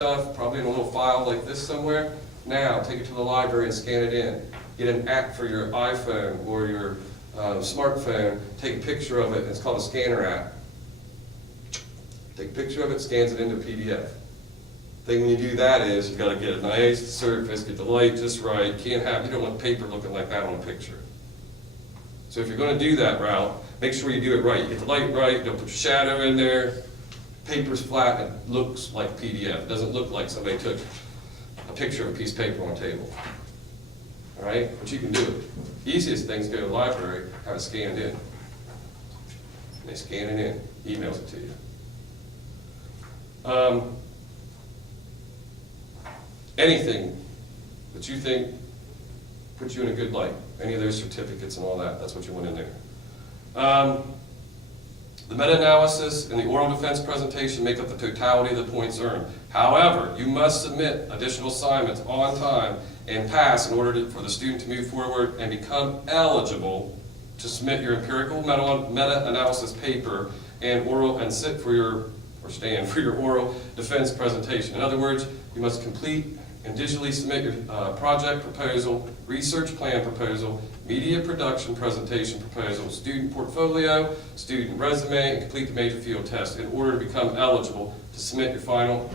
stuff, probably in a little file like this somewhere. Now, take it to the library and scan it in. Get an app for your iPhone or your smartphone, take a picture of it, it's called a scanner app. Take a picture of it, scans it into a PDF. The thing when you do that is, you've got to get a nice surface, get the light just right. You don't want paper looking like that on a picture. So if you're going to do that route, make sure you do it right. You get the light right, don't put your shadow in there. Paper's flat, and it looks like PDF. It doesn't look like somebody took a picture of a piece of paper on a table. All right? But you can do it. Easiest thing is go to the library, have it scanned in. And they scan it in, emails it to you. Anything that you think puts you in a good light, any of those certificates and all that, that's what you want in there. The meta-analysis and the oral defense presentation make up the totality of the points earned. However, you must submit additional assignments on time and pass in order for the student to move forward and become eligible to submit your empirical meta-analysis paper and sit for your, or stand for your oral defense presentation. In other words, you must complete and digitally submit your project proposal, research plan proposal, media production presentation proposal, student portfolio, student resume, and complete the major field test in order to become eligible to submit your final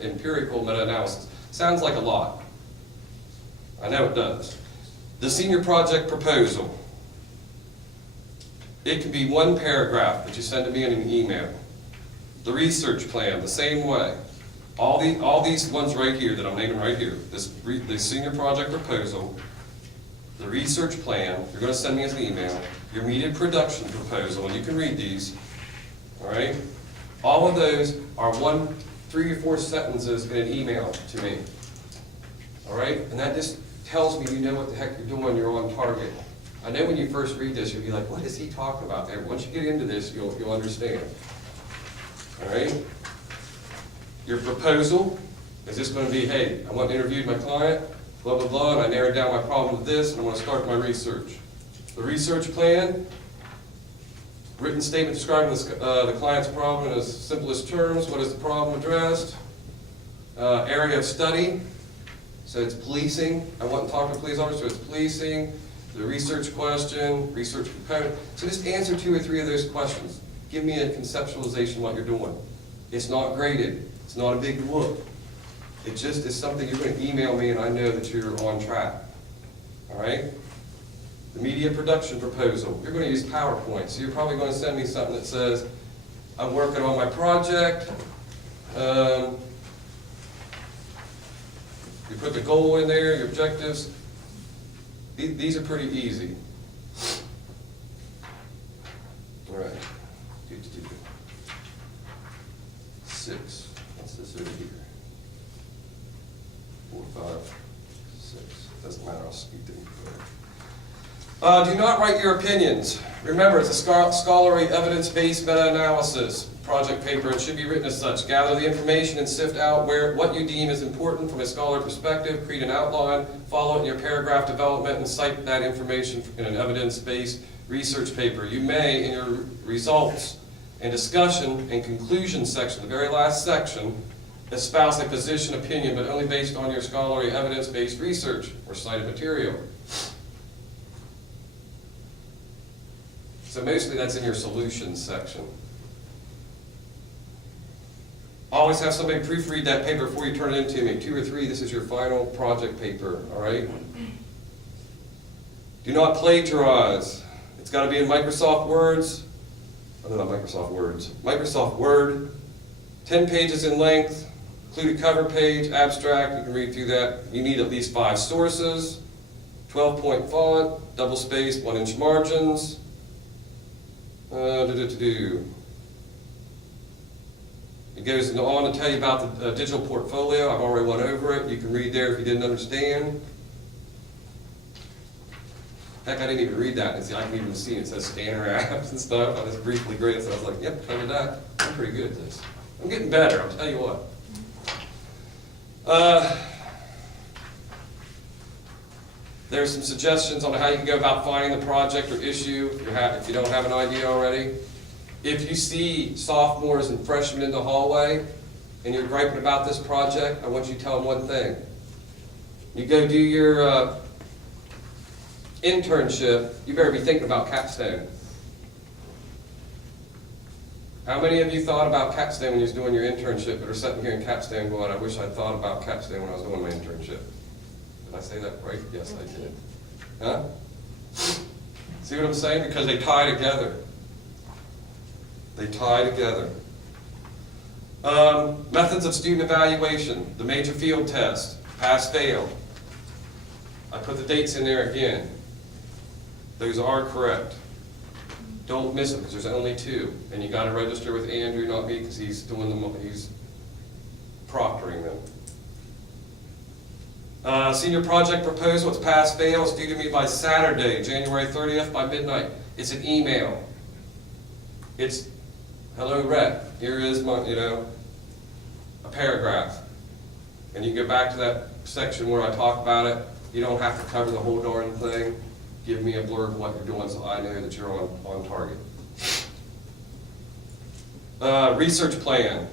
empirical meta-analysis. Sounds like a lot. I know it does. The senior project proposal. It can be one paragraph that you send to me in an email. The research plan, the same way. All these ones right here that I'm naming right here, the senior project proposal, the research plan, you're going to send me as an email, your media production proposal, and you can read these, all right? All of those are 3 or 4 sentences in an email to me, all right? And that just tells me you know what the heck you're doing, you're on target. I know when you first read this, you'll be like, what is he talking about there? Once you get into this, you'll understand, all right? Your proposal is just going to be, hey, I want to interview my client, blah, blah, blah, and I narrowed down my problem with this, and I want to start my research. The research plan, written statement describing the client's problem in as simplest terms. What is the problem addressed? Area of study, so it's policing. I want to talk to a police officer, so it's policing. The research question, research component. So just answer 2 or 3 of those questions. Give me a conceptualization of what you're doing. It's not graded. It's not a big whoop. It just is something you're going to email me and I know that you're on track. All right? The media production proposal. You're going to use PowerPoint. So you're probably going to send me something that says, I'm working on my project. You put the goal in there, your objectives. These are pretty easy. All right. 6. What's this over here? 4, 5, 6. Doesn't matter, I'll scoot them. Do not write your opinions. Remember, it's a scholarly, evidence-based meta-analysis project paper. It should be written as such. Gather the information and sift out what you deem is important from a scholar perspective. Create an outline, follow it in your paragraph development, and cite that information in an evidence-based research paper. You may, in your results and discussion and conclusion section, the very last section, espouse a position, opinion, but only based on your scholarly, evidence-based research or cited material. So mostly that's in your solutions section. Always have somebody proofread that paper before you turn it into me. 2 or 3, this is your final project paper, all right? Do not plagiarize. It's got to be in Microsoft Words. Oh, not Microsoft Words. Microsoft Word. 10 pages in length. Include a cover page, abstract. You can read through that. You need at least 5 sources. 12-point font, double spaced, 1-inch margins. It goes on to tell you about the digital portfolio. I've already went over it. You can read there if you didn't understand. Heck, I didn't even read that. I can even see it says scanner apps and stuff. I just briefly graded, so I was like, yep, covered that. I'm pretty good at this. I'm getting better, I'll tell you what. There's some suggestions on how you can go about finding the project or issue if you don't have an idea already. If you see sophomores and freshmen in the hallway, and you're griping about this project, I want you to tell them one thing. You go do your internship, you better be thinking about capstone. How many of you thought about capstone when you was doing your internship that are sitting here in capstone going, I wish I'd thought about capstone when I was doing my internship? Did I say that right? Yes, I did. Huh? See what I'm saying? Because they tie together. They tie together. Methods of student evaluation, the major field test, pass, fail. I put the dates in there again. Those are correct. Don't miss them because there's only 2, and you got to register with Andrew, not me, because he's doing them. He's proctoring them. Senior project proposal. It's pass, fail. It's due to me by Saturday, January 30th by midnight. It's an email. It's hello, Rhett. Here is my, a paragraph, and you can go back to that section where I talk about it. You don't have to cover the whole darn thing. Give me a blurb of what you're doing so I know that you're on target. Research plan,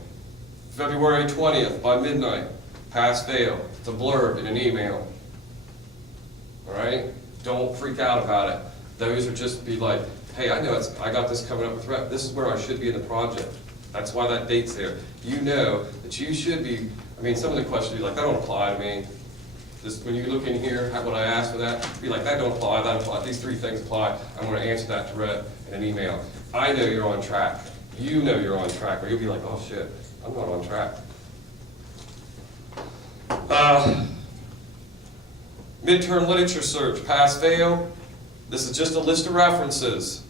February 20th by midnight, pass, fail. It's a blurb in an email. All right? Don't freak out about it. Those are just be like, hey, I know I got this coming up with rep. This is where I should be in the project. That's why that date's there. You know that you should be, some of the questions you're like, that don't apply to me. Just when you look in here, what I asked for that, be like, that don't apply, that apply. These 3 things apply. I'm going to answer that to Rhett in an email. I know you're on track. You know you're on track, or you'll be like, oh shit, I'm not on track. Midterm literature search, pass, fail. This is just a list of references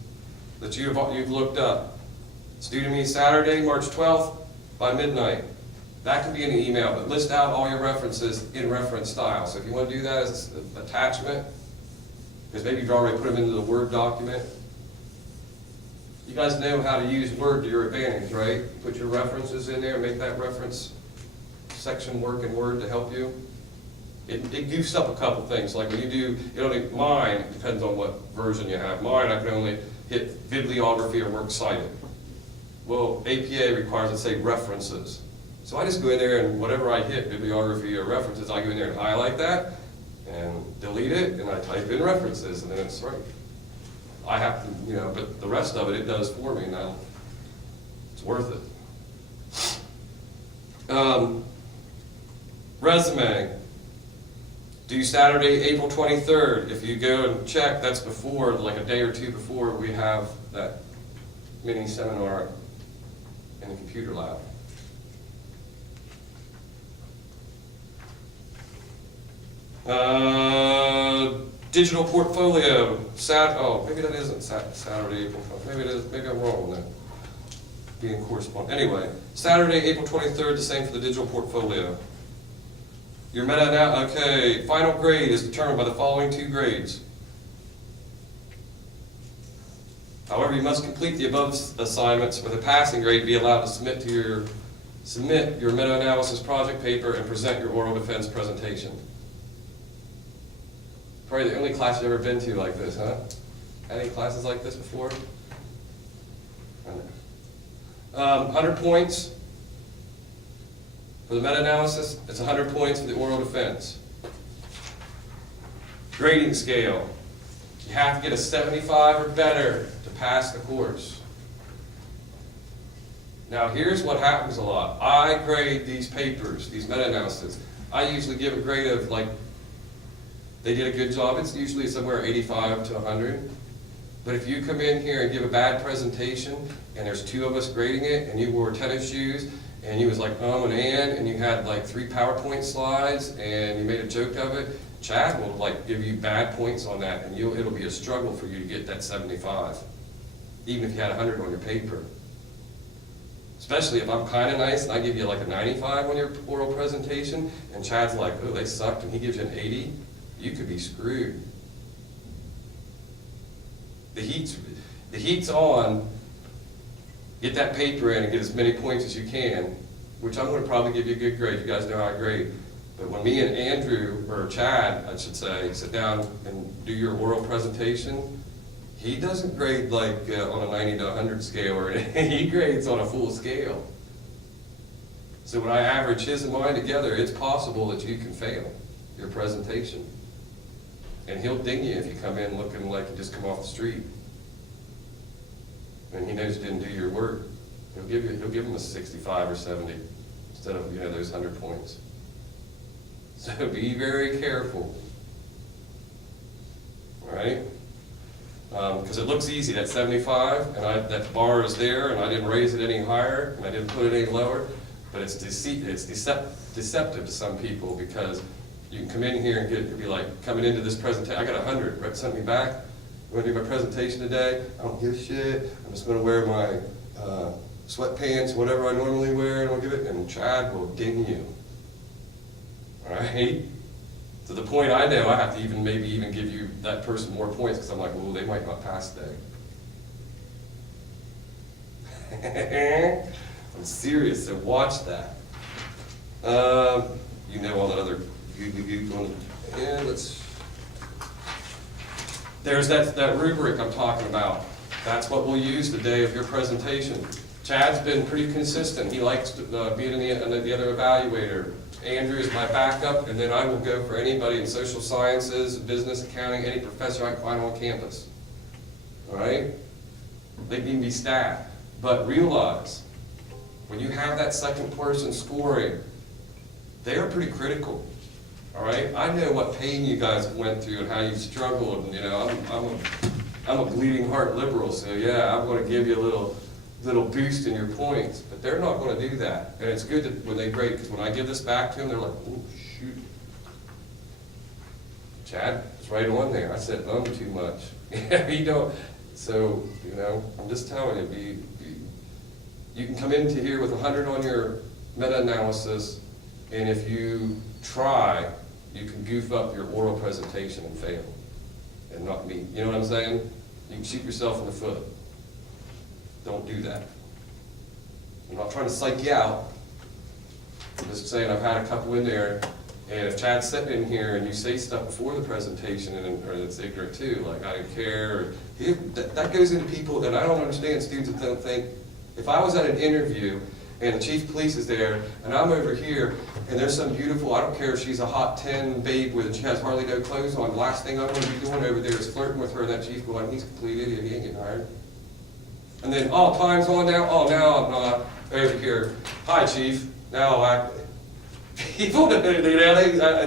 that you've looked up. It's due to me Saturday, March 12th by midnight. That can be in an email, but list out all your references in reference style. So if you want to do that as an attachment, because maybe you've already put them into the Word document. You guys know how to use Word to your advantage, right? Put your references in there, make that reference section work in Word to help you. It goofs up a couple things, like when you do, mine, it depends on what version you have. Mine, I can only hit bibliography or works cited. Well, APA requires it to say references. So I just go in there and whatever I hit, bibliography or references, I go in there and highlight that and delete it, and I type in references, and then it's right. I have to, but the rest of it does for me now. It's worth it. Resume. Due Saturday, April 23rd. If you go and check, that's before, like a day or 2 before we have that mini seminar in the computer lab. Digital portfolio, maybe that isn't Saturday, April 12th. Maybe it is. Maybe I'm wrong on that. Being correspondent. Anyway, Saturday, April 23rd, the same for the digital portfolio. Your final grade is determined by the following 2 grades. However, you must complete the above assignments with a passing grade, be allowed to submit your meta-analysis project paper and present your oral defense presentation. Probably the only class you've ever been to like this, huh? Had any classes like this before? 100 points for the meta-analysis. It's 100 points for the oral defense. Grading scale. You have to get a 75 or better to pass the course. Now here's what happens a lot. I grade these papers, these meta-analysis. I usually give a grade of they did a good job. It's usually somewhere 85 to 100. But if you come in here and give a bad presentation, and there's 2 of us grading it, and you wore tennis shoes, and you was like, and you had 3 PowerPoint slides, and you made a joke of it, Chad will give you bad points on that, and it'll be a struggle for you to get that 75, even if you had 100 on your paper. Especially if I'm kind of nice and I give you a 95 on your oral presentation, and Chad's like, oh, they sucked, and he gives you an 80, you could be screwed. The heat's on. Get that paper in and get as many points as you can, which I'm going to probably give you a good grade. You guys know how I grade. But when me and Andrew, or Chad, I should say, sit down and do your oral presentation, he doesn't grade on a 90 to 100 scale or anything. He grades on a full scale. So when I average his and mine together, it's possible that you can fail your presentation. And he'll ding you if you come in looking like you just come off the street. And he knows you didn't do your work. He'll give him a 65 or 70 instead of, those 100 points. So be very careful. All right? Because it looks easy, that 75, and that bar is there, and I didn't raise it any higher, and I didn't put it any lower, but it's deceptive to some people, because you can come in here and it'd be like coming into this presentation, I got 100, Brett sent me back, I'm going to do my presentation today, I don't give a shit, I'm just going to wear my sweatpants, whatever I normally wear, and I'll give it, and Chad will ding you. All right? To the point I know I have to maybe even give you that person more points, because I'm like, well, they might not pass today. I'm serious, so watch that. You know all that other going. Yeah, there's that rubric I'm talking about. That's what we'll use the day of your presentation. Chad's been pretty consistent. He likes being the other evaluator. Andrew is my backup, and then I will go for anybody in social sciences, business, accounting, any professor I can find on campus. All right? They can be staff. But realize, when you have that second person scoring, they are pretty critical. All right? I know what pain you guys went through and how you struggled. And, I'm a bleeding heart liberal, so yeah, I'm going to give you a little boost in your points, but they're not going to do that. And it's good that when they grade, because when I give this back to them, they're like, oh, shoot. Chad was right on there. I said, too much. Yeah, you don't. So, I'm just telling you, you can come into here with 100 on your meta-analysis, and if you try, you can goof up your oral presentation and fail, and not meet. You know what I'm saying? You can shoot yourself in the foot. Don't do that. I'm not trying to psych you out. I'm just saying I've had a couple in there, and if Chad's sitting in here and you say stuff before the presentation, or it's ignorant too, like I didn't care, that goes into people, and I don't understand students that don't think, if I was at an interview and the chief of police is there, and I'm over here, and there's some beautiful, I don't care if she's a hot 10 babe with, she has hardly no clothes on, the last thing I'm going to be doing over there is flirting with her, and that chief going, he's a complete idiot, he ain't getting hired. And then, time's on now? Oh, now I'm not. Over here. Hi, chief. Now people,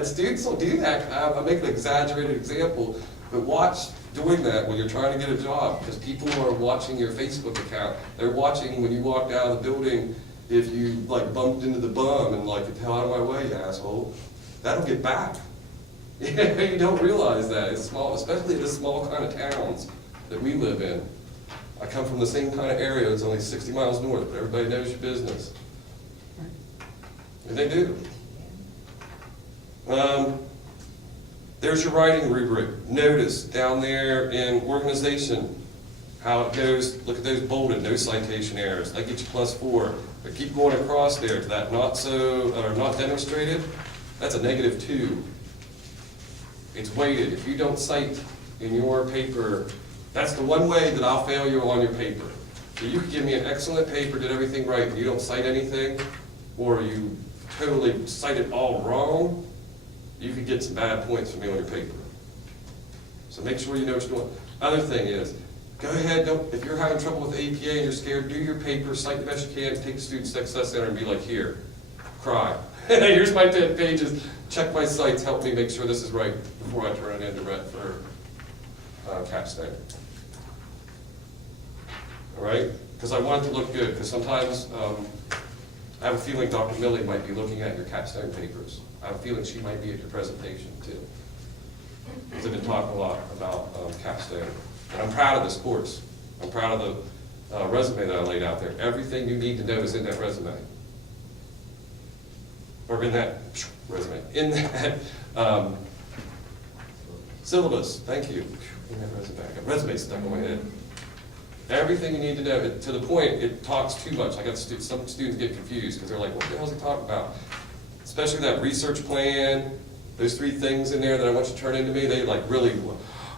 students will do that. I make an exaggerated example, but watch doing that when you're trying to get a job, because people are watching your Facebook account. They're watching when you walked out of the building, if you bumped into the bum and get the hell out of my way, you asshole. That'll get back. You don't realize that. It's small, especially in the small kind of towns that we live in. I come from the same kind of area, it's only 60 miles north, but everybody knows your business. And they do. There's your writing rubric. Notice down there in organization, how it goes, look at those bolded, no citation errors. That gets you +4. But keep going across there to that not demonstrated, that's a -2. It's weighted. If you don't cite in your paper, that's the one way that I'll fail you on your paper. So you could give me an excellent paper, did everything right, but you don't cite anything, or you totally cite it all wrong, you could get some bad points from me on your paper. So make sure you know what you're doing. Other thing is, go ahead, if you're having trouble with APA and you're scared, do your paper, cite the best you can, take the Student Success Center and be like, here, cry. Here's my 10 pages, check my cites, help me make sure this is right before I turn it into Rhett for capstone. All right? Because I want it to look good, because sometimes I have a feeling Dr. Millie might be looking at your capstone papers. I have a feeling she might be at your presentation too. Because I've been talking a lot about capstone. And I'm proud of this course. I'm proud of the resume that I laid out there. Everything you need to know is in that resume. Or in that resume. In that syllabus. Thank you. In that resume. I got resume stuck in my head. Everything you need to know, to the point it talks too much. I got some students get confused because they're like, what the hell is he talking about? Especially that research plan, those 3 things in there that I want you to turn into me, they really,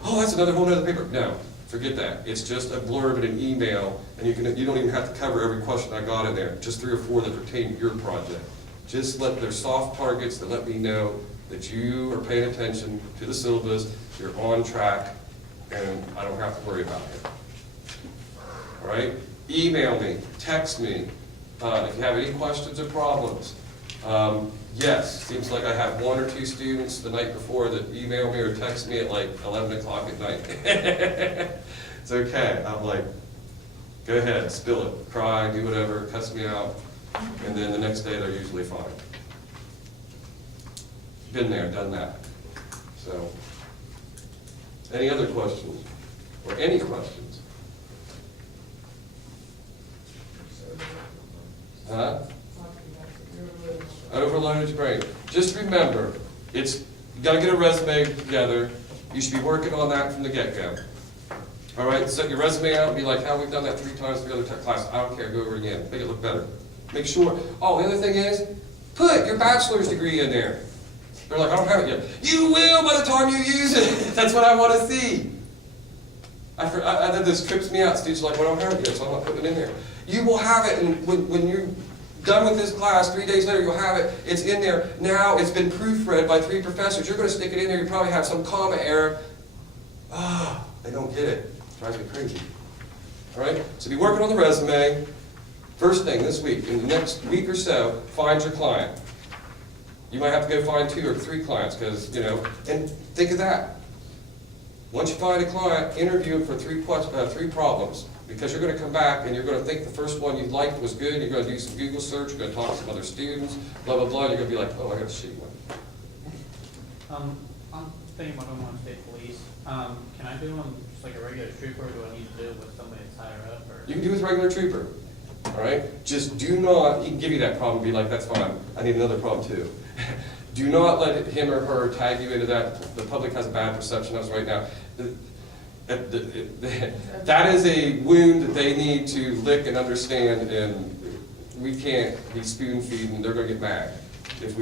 oh, that's another whole other paper. No, forget that. It's just a blurb in an email, and you don't even have to cover every question I got in there, just 3 or 4 that pertain to your project. just they're soft targets that let me know that you are paying attention to the syllabus, you're on track, and I don't have to worry about it. All right? Email me, text me, if you have any questions or problems. Yes, seems like I have 1 or 2 students the night before that email me or text me at like 11 o'clock at night. It's okay. I'm like, go ahead, spill it, cry, do whatever, cuss me out, and then the next day they're usually fine. Been there, done that. So, any other questions? Or any questions? Huh? Overloaded brain. Just remember, you gotta get a resume together. You should be working on that from the get-go. All right, set your resume out and be like, we've done that 3 times for the other class. I don't care, go over it again. Make it look better. Make sure. Oh, the other thing is, put your bachelor's degree in there. They're like, I don't have it yet. You will by the time you use it. That's what I want to see. This trips me out. Steve's like, well, I don't have it yet, so I'm not putting it in there. You will have it, and when you're done with this class, 3 days later, you'll have it. It's in there. Now it's been proofread by 3 professors. You're going to stick it in there. You probably have some comma error. They don't get it. It drives me crazy. All right? So be working on the resume. First thing this week, in the next week or so, find your client. You might have to go find 2 or 3 clients because, and think of that. Once you find a client, interview them for 3 problems. Because you're going to come back and you're going to think the first one you liked was good, you're going to do some Google search, you're going to talk to some other students, blah, blah, blah, and you're going to be like, oh, I got a shitty one. I'm thinking about going on state police. Can I do them just like a regular trooper, or do I need to do it with somebody that's higher up? Or? You can do it with regular trooper, all right? Just do not, he can give you that problem and be like, that's fine, I need another problem too. Do not let him or her tag you into that. The public has a bad perception of us right now. That is a wound that they need to lick and understand, and we can't be spoon-feeding. They're going to get mad. If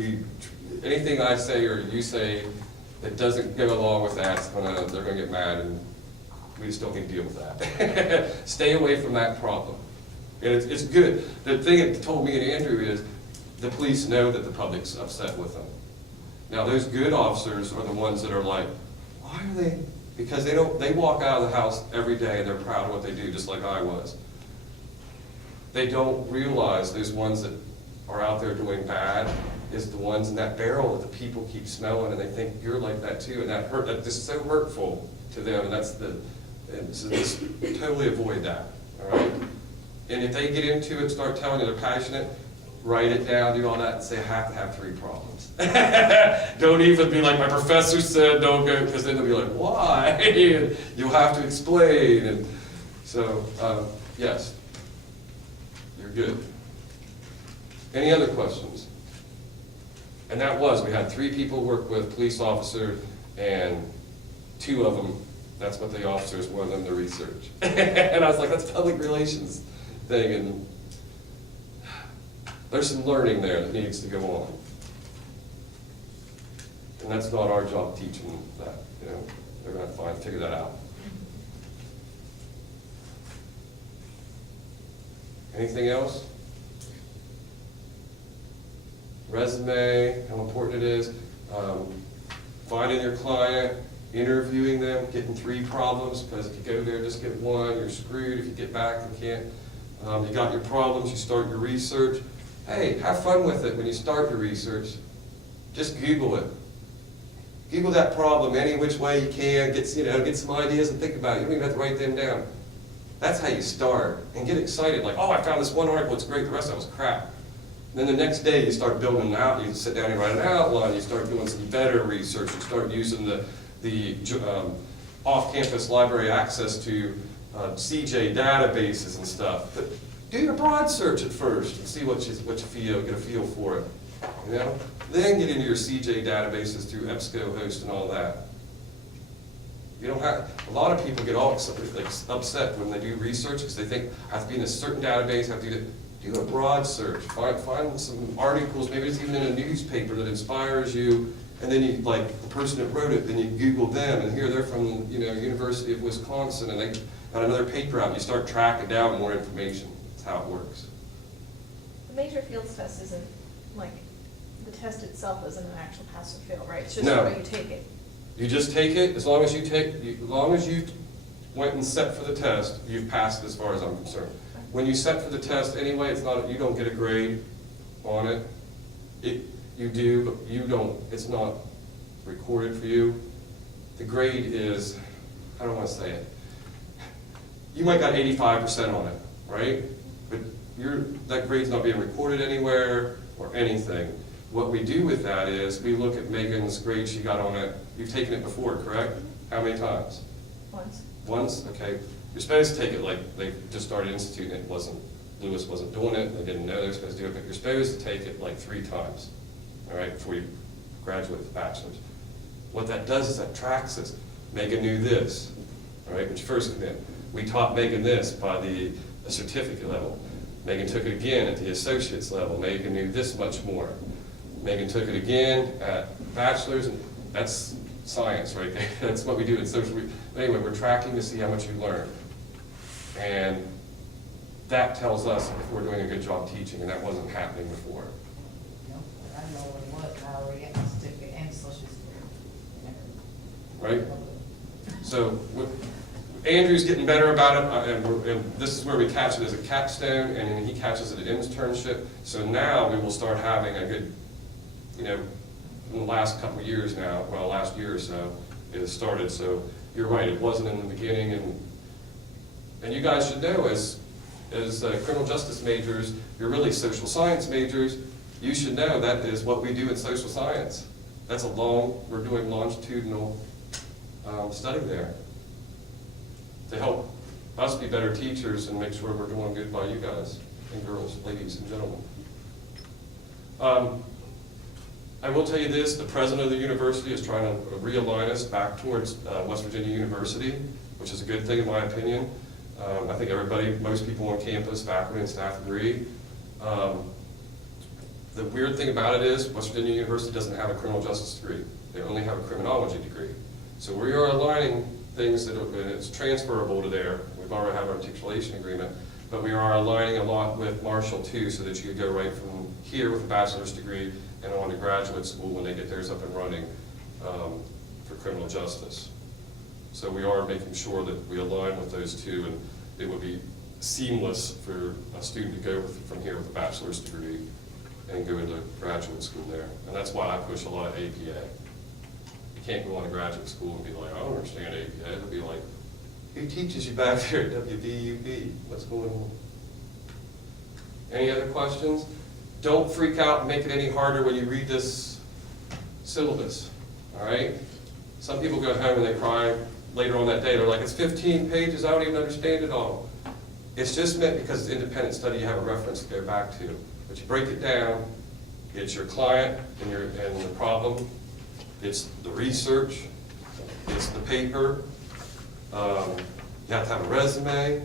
anything I say or you say that doesn't go along with that, they're going to get mad, and we just don't need to deal with that. Stay away from that problem. And it's good. The thing it told me and Andrew is the police know that the public's upset with them. Now, those good officers are the ones that are like, why are they? Because they walk out of the house every day and they're proud of what they do, just like I was. They don't realize those ones that are out there doing bad is the ones in that barrel that the people keep smelling, and they think you're like that too, and that's just so hurtful to them, and so just totally avoid that, all right? And if they get into it, start telling you they're passionate, write it down, do all that, and say, I have to have 3 problems. Don't even be like, my professor said don't go, because then they'll be like, why? And you'll have to explain. And so, yes, you're good. Any other questions? And we had 3 people work with, police officer, and 2 of them, that's what the officers wanted them to research. And I was like, that's public relations thing, and there's some learning there that needs to go on. And that's not our job teaching that, they're going to figure that out. Anything else? Resume, how important it is. Finding your client, interviewing them, getting 3 problems, because if you go there, just get 1, you're screwed. If you get back, you can't. You got your problems, you start your research. Hey, have fun with it when you start your research. Just Google it. Google that problem any which way you can, get some ideas and think about it. You don't even have to write them down. That's how you start. And get excited, like, oh, I found this one article, it's great, the rest of it was crap. And then the next day you start building it out, you sit down and write an outline, you start doing some better research, you start using the off-campus library access to CJ databases and stuff. But do your broad search at first and see what you feel, get a feel for it. Then get into your CJ databases through EBSCOhost and all that. You don't have, a lot of people get all upset when they do research because they think, I have to be in a certain database, I have to do a broad search. Find some articles, maybe it's even in a newspaper that inspires you, and then you, like the person that wrote it, then you Google them, and here they're from, University of Wisconsin, and they got another paper out, and you start tracking down more information. That's how it works. The major fields test isn't like the test itself isn't an actual pass or fail, right? It's just No. the way you take it. You just take it, as long as you went and set for the test, you've passed as far as I'm concerned. When you set for the test anyway, it's not, you don't get a grade on it. You do, but you don't, it's not recorded for you. The grade is, I don't want to say it. You might got 85% on it, right? But that grade's not being recorded anywhere or anything. What we do with that is, we look at Megan's grade she got on it. You've taken it before, correct? How many times? Once. Once? Okay. You're supposed to take it like they just started instituting it. Lewis wasn't doing it. They didn't know they were supposed to do it, but you're supposed to take it like 3 times, all right, before you graduate with a bachelor's. What that does is that tracks us. Megan knew this, all right, when she first came in. We taught Megan this by the certificate level. Megan took it again at the associate's level. Megan knew this much more. Megan took it again at bachelor's, and that's science right there. That's what we do in social. Anyway, we're tracking to see how much you learn. And that tells us if we're doing a good job teaching, and that wasn't happening before. No, I know what it was, I already got my certificate and social security. Right? So Andrew's getting better about it, and this is where we catch it as a capstone, and then he catches it at internship. So now we will start having a good, in the last couple of years now, well, last year or so, it has started. So you're right, it wasn't in the beginning, and you guys should know as criminal justice majors, you're really social science majors, you should know that is what we do in social science. That's we're doing longitudinal study there to help us be better teachers and make sure we're doing good by you guys and girls, ladies and gentlemen. I will tell you this, the president of the university is trying to realign us back towards West Virginia University, which is a good thing in my opinion. I think most people on campus, faculty and staff agree. The weird thing about it is West Virginia University doesn't have a criminal justice degree. They only have a criminology degree. So we are aligning things and it's transferable to there. We've already have our articulation agreement, but we are aligning a lot with Marshall too, so that you could go right from here with a bachelor's degree and on to graduate school when they get theirs up and running for criminal justice. So we are making sure that we align with those two, and it would be seamless for a student to go from here with a bachelor's degree and go into graduate school there. And that's why I push a lot of APA. You can't go on to graduate school and be like, I don't understand APA. It'll be like, who teaches you back there at WVUB? What's going on? Any other questions? Don't freak out and make it any harder when you read this syllabus, all right? Some people go home and they cry later on that day. They're like, it's 15 pages, I don't even understand it all. It's just meant because it's independent study, you have a reference to go back to. But you break it down, it's your client and the problem, it's the research, it's the paper, you have to have a resume,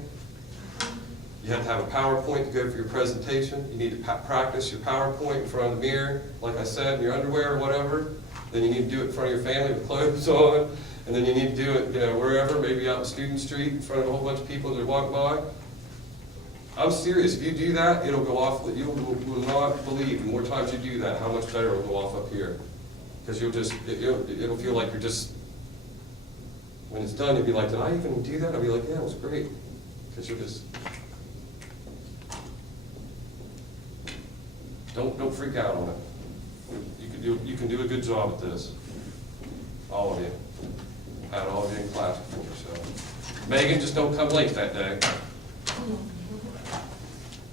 you have to have a PowerPoint to go for your presentation, you need to practice your PowerPoint in front of the mirror, like I said, in your underwear or whatever. Then you need to do it in front of your family with clothes on, and then you need to do it, wherever, maybe out in Student Street in front of a whole bunch of people that walk by. I'm serious, if you do that, it'll go off, you will not believe, the more times you do that, how much better it'll go off up here. Because it'll feel like you're just, when it's done, you'll be like, did I even do that? I'll be like, yeah, it was great. Because you'll just, don't freak out on it. You can do a good job at this. All of you. Had all of you in class before, so. Megan, just don't come late that day.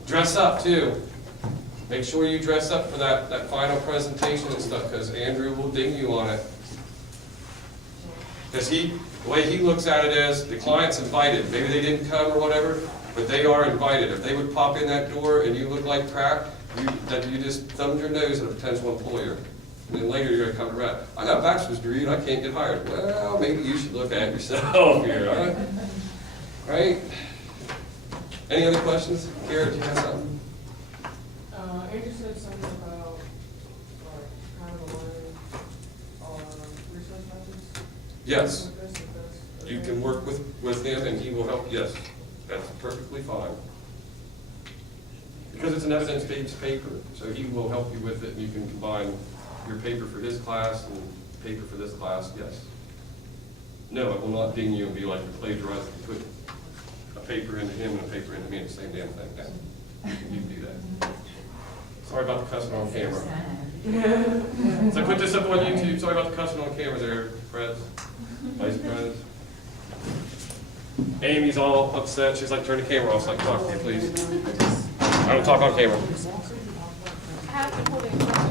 Dress up too. Make sure you dress up for that final presentation and stuff, because Andrew will ding you on it. Because the way he looks at it is, the client's invited. Maybe they didn't come or whatever, but they are invited. If they would pop in that door and you look like crap, you just thumbed your nose at a potential employer. And then later you're going to come around, I got a bachelor's degree and I can't get hired. Well, maybe you should look at yourself here, all right? Right? Any other questions? Garrett, do you have something? Andrew said something about, kind of learning on research methods. Yes. Like this, if that's You okay. can work with him and he will help, yes. That's perfectly fine. Because it's an evidence-based paper, so he will help you with it, and you can combine your paper for his class and paper for this class, yes. No, it will not ding you and be like you plagiarized, you put a paper into him and a paper into me, the same damn thing, yeah. You can do that. Sorry about the cussing on camera. So put this up on YouTube, sorry about the cussing on camera there, Fred, Vice President. Amy's all upset, she's like, turn the camera off, so I can talk to you, please. I don't talk on camera. I have been holding a question.